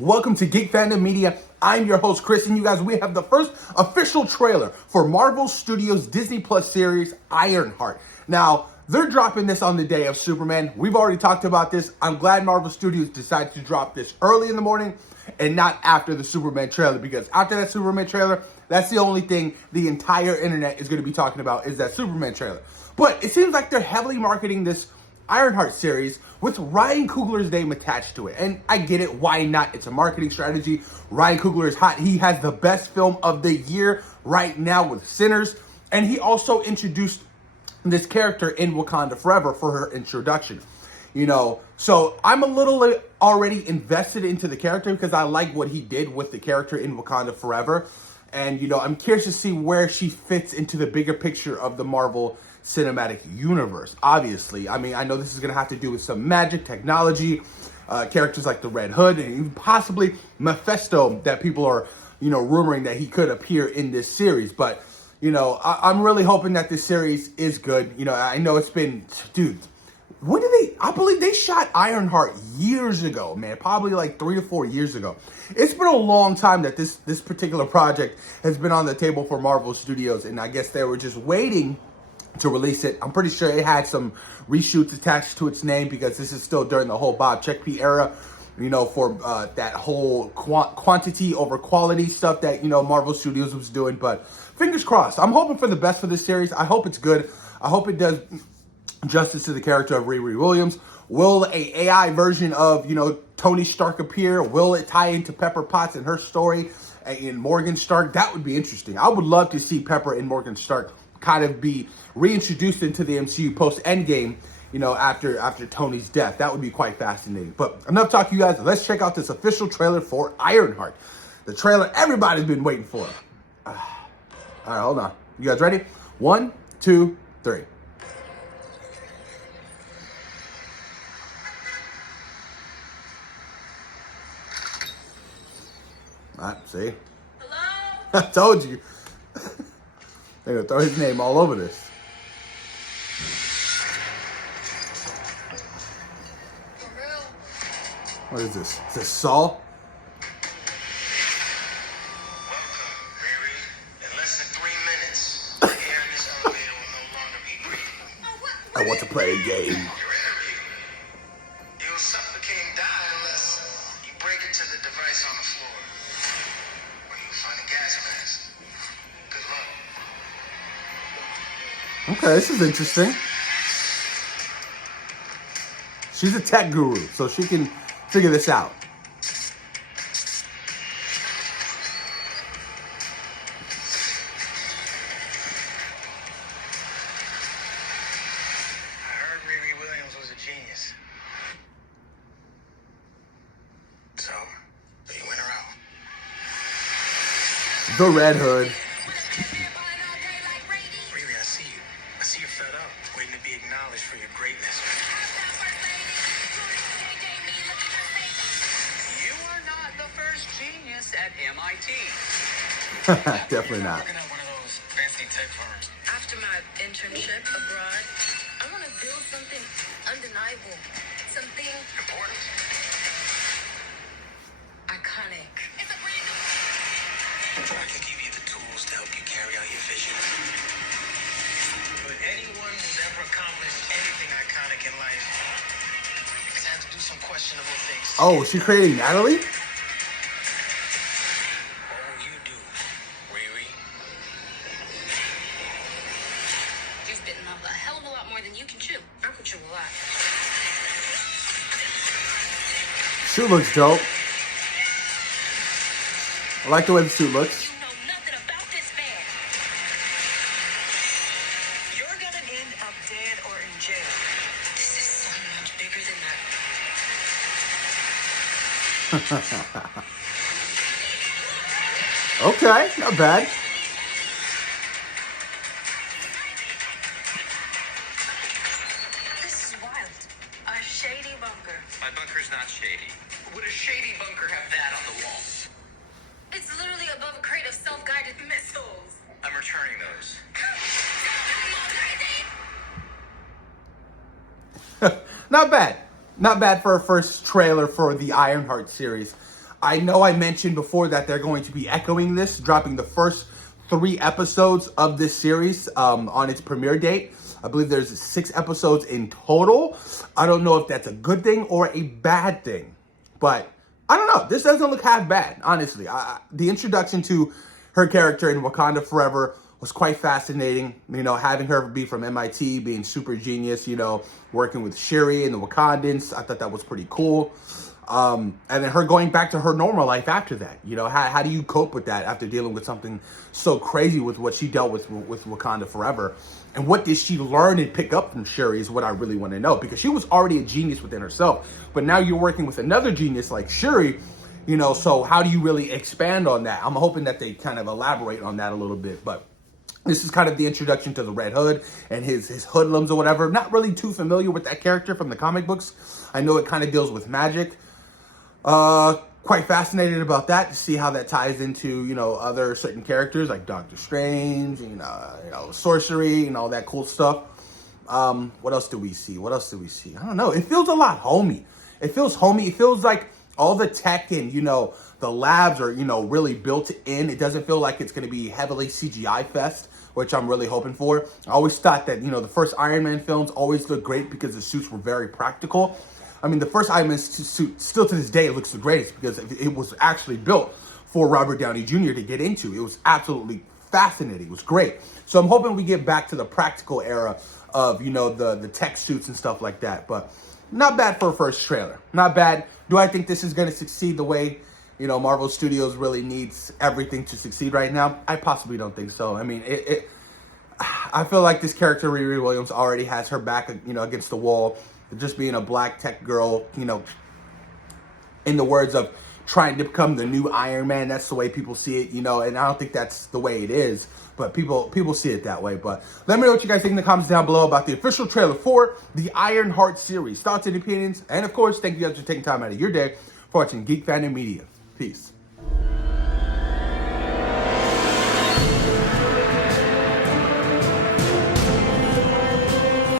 Welcome to Geek Fandom Media. I'm your host, Chris, and you guys, we have the first official trailer for Marvel Studios' Disney Plus series, Ironheart. Now, they're dropping this on the day of Superman. We've already talked about this. I'm glad Marvel Studios decided to drop this early in the morning and not after the Superman trailer, because after that Superman trailer, that's the only thing the entire internet is going to be talking about is that Superman trailer. But it seems like they're heavily marketing this Ironheart series with Ryan Coogler's name attached to it. And I get it, why not? It's a marketing strategy. Ryan Coogler is hot. He has the best film of the year right now with Sinners. And he also introduced this character in Wakanda Forever for her introduction. You know, so I'm a little already invested into the character because I like what he did with the character in Wakanda Forever. And, you know, I'm curious to see where she fits into the bigger picture of the Marvel Cinematic Universe. Obviously, I mean, I know this is going to have to do with some magic, technology, characters like the Red Hood, and even possibly Mephisto that people are, you know, rumoring that he could appear in this series. But, you know, I'm really hoping that this series is good. You know, I know it's been, dude, when did I believe they shot Ironheart years ago, man, probably like 3 to 4 years ago. It's been a long time that this particular project has been on the table for Marvel Studios, and I guess they were just waiting to release it. I'm pretty sure it had some reshoots attached to its name because this is still during the whole Bob Chapek era, you know, for that whole quantity over quality stuff that, you know, Marvel Studios was doing. But fingers crossed. I'm hoping for the best for this series. I hope it's good. I hope it does justice to the character of Riri Williams. Will a AI version of, you know, Tony Stark appear? Will it tie into Pepper Potts and her story and Morgan Stark? That would be interesting. I would love to see Pepper and Morgan Stark kind of be reintroduced into the MCU post-Endgame, you know, after Tony's death. That would be quite fascinating. But enough talk, you guys. Let's check out this official trailer for Ironheart. The trailer everybody's been waiting for. All right, hold on. You guys ready? 1, 2, 3. All right, see? Hello? I told you. They're going to throw his name all over this. For real? What is this? Is this Saul? Welcome, Riri. In less than 3 minutes, the air in this elevator will no longer be breathable. Oh, I want to play a game. You're entering. You'll suffocate and die unless you break into the device on the floor. Where you find a gas mask. Good luck. Okay, this is interesting. She's a tech guru, so she can figure this out. I heard Riri Williams was a genius. So, you went her out. The Red Hood. Riri, I see you. I see you're fed up, waiting to be acknowledged for your greatness. You are not the first genius at MIT. Definitely not. Working at one of those fancy tech firms. After my internship abroad, I want to build something undeniable. Something Important. iconic. I can give you the tools to help you carry out your vision. But anyone who's ever accomplished anything iconic in life has had to do some questionable things. Oh, is she creating Natalie? What will you do, Riri? You've bitten off a hell of a lot more than you can chew. I can chew a lot. Suit looks dope. I like the way the suit looks. You know nothing about this man. You're gonna end up dead or in jail. This is so much bigger than that. Okay, not bad. This is wild. A shady bunker. My bunker's not shady. Would a shady bunker have that on the wall? It's literally above a crate of self-guided missiles. I'm returning those. Not bad. Not bad for a first trailer for the Ironheart series. I know I mentioned before that they're going to be echoing this, dropping the first 3 episodes of this series on its premiere date. I believe there's 6 episodes in total. I don't know if that's a good thing or a bad thing, but I don't know. This doesn't look half bad, honestly. The introduction to her character in Wakanda Forever was quite fascinating. You know, having her be from MIT, being super genius, you know, working with Shuri and the Wakandans. I thought that was pretty cool. And then her going back to her normal life after that. You know, how do you cope with that after dealing with something so crazy with what she dealt with Wakanda Forever? And what did she learn and pick up from Shuri is what I really want to know. Because she was already a genius within herself. But now you're working with another genius like Shuri, you know, so how do you really expand on that? I'm hoping that they kind of elaborate on that a little bit. But this is kind of the introduction to the Red Hood and his hoodlums or whatever. Not really too familiar with that character from the comic books. I know it kind of deals with magic. Quite fascinated about that to see how that ties into, you know, other certain characters like Doctor Strange, you know, sorcery and all that cool stuff. What else do we see? I don't know. It feels a lot homey. It feels homey. It feels like all the tech and, you know, the labs are, you know, really built in. It doesn't feel like it's going to be heavily CGI fest, which I'm really hoping for. I always thought that, you know, the first Iron Man films always looked great because the suits were very practical. I mean, the first Iron Man suit, still to this day, it looks the greatest because it was actually built for Robert Downey Jr. to get into. It was absolutely fascinating. It was great. So I'm hoping we get back to the practical era of, you know, the tech suits and stuff like that. But not bad for a first trailer. Not bad. Do I think this is going to succeed the way, you know, Marvel Studios really needs everything to succeed right now? I possibly don't think so. I mean, I feel like this character, Riri Williams, already has her back, you know, against the wall. Just being a black tech girl, you know, in the words of trying to become the new Iron Man. That's the way people see it, you know, and I don't think that's the way it is, but people see it that way. But let me know what you guys think in the comments down below about the official trailer for the Ironheart series. Thoughts and opinions, and of course, thank you guys for taking time out of your day for watching Geek Fandom Media. Peace.